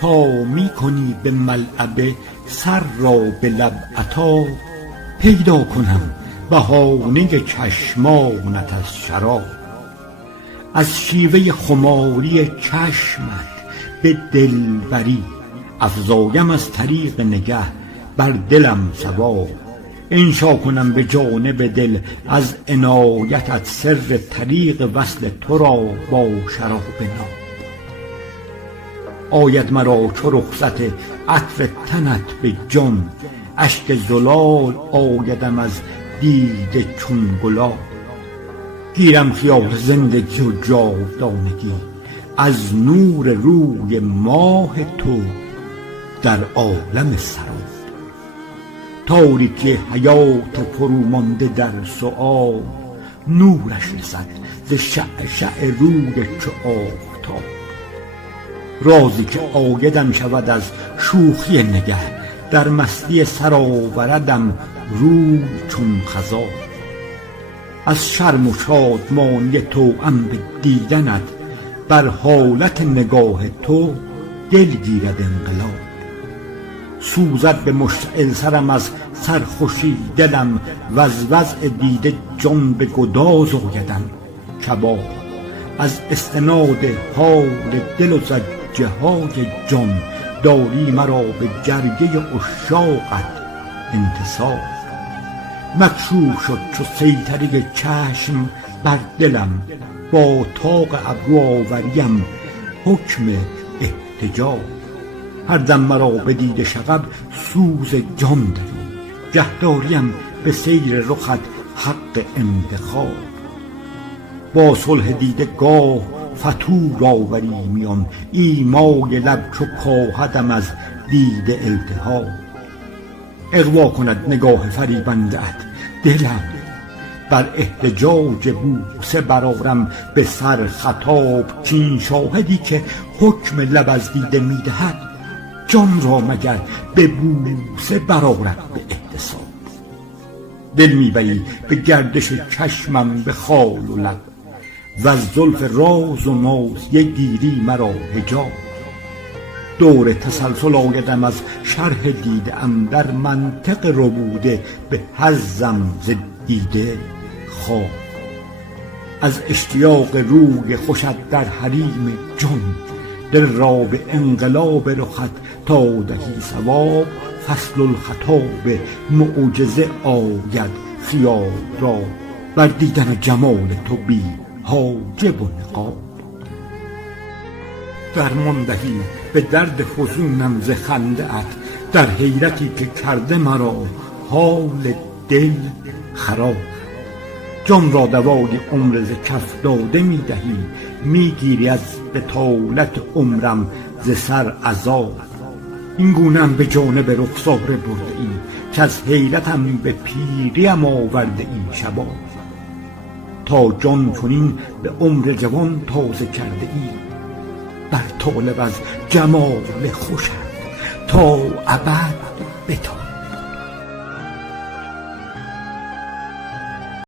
تا می کنی به ملعبه سر را به لب عطا، پیدا کنم بهانه چشمانت از شراب. از شیوه خماری چشمت به دلبری، افزایم از طریق نگه بر دلم ثواب. انشا کنم به جانب دل از عنایتت، سر طریق وصل تو را با شراب ناب. آید مرا چو رخصت عطر تنت به جان، اشک زلال آیدم از دیده چون گلاب. گیرم خیال زندگی و جاودانگی، از نور روی ماه تو در عالم سراب. تاریکی حیات فرومانده در سؤال، نورش رسد ز شعشع روی چو آفتاب. رازی که آیدم شود از شوخی نگه، در مستی سر آوردم روی چون خضاب. از شرم و شادمانی توأم به دیدنت، بر حالت نگاه تو دل گیرد انقلاب. سوزد به مشتعل سرم از سرخوشی دلم، وز وضع دیده جان به گداز آیدم کباب. از استناد حال دل و زجه های جان، داری مرا به جرگه عشاقت انتساب. مکشوف شد چو سیطره چشم بر دلم، با طاق ابرو آوریم حکم احتجاب. هر دم مرا به دید شغب سوز جان دهی، جهداریم به سیر رخت حق انتخاب. با صلح دیده گاه فتور آوری میان، ایمای لب چو کاهدم از دیده التهاب. اغوا کند نگاه فریبنده ات دلم، بر احتجاج بوسه برآرم به سر خطاب. چین شاهدی که حکم لب از دیده میدهد، جان را مگر به بوسه برآرد به احتساب. دل میبری به گردش چشمم به خال و لب، وز زلف راز و نازیه گیری مرا حجاب. دور تسلسل آیدم از شرح دیده ام، در منطق ربوده به حظم ز دیده خواب. از اشتیاق روی خوشت در حریم جان، دل را به انقلاب رخت تا دهی ثواب. فصل الخطاب معجزه آید خیال را، بر دیدن جمال تو بی حاجب و نقاب. درمان دهی به درد فزونم ز خنده ات، در حیرتی که کرده مرا حال دل خراب. جان را دوای عمر ز کف داده میدهی، میگیری از بطالت عمرم ز سر عذاب. این گونه‌ام به جانب رخساره برده ای، که از حیرتم به پیریم آورده ای شباب. تا جان چنین به عمر جوان تازه کرده ای، بر طالب از جمال خوشت تا ابد بتاب.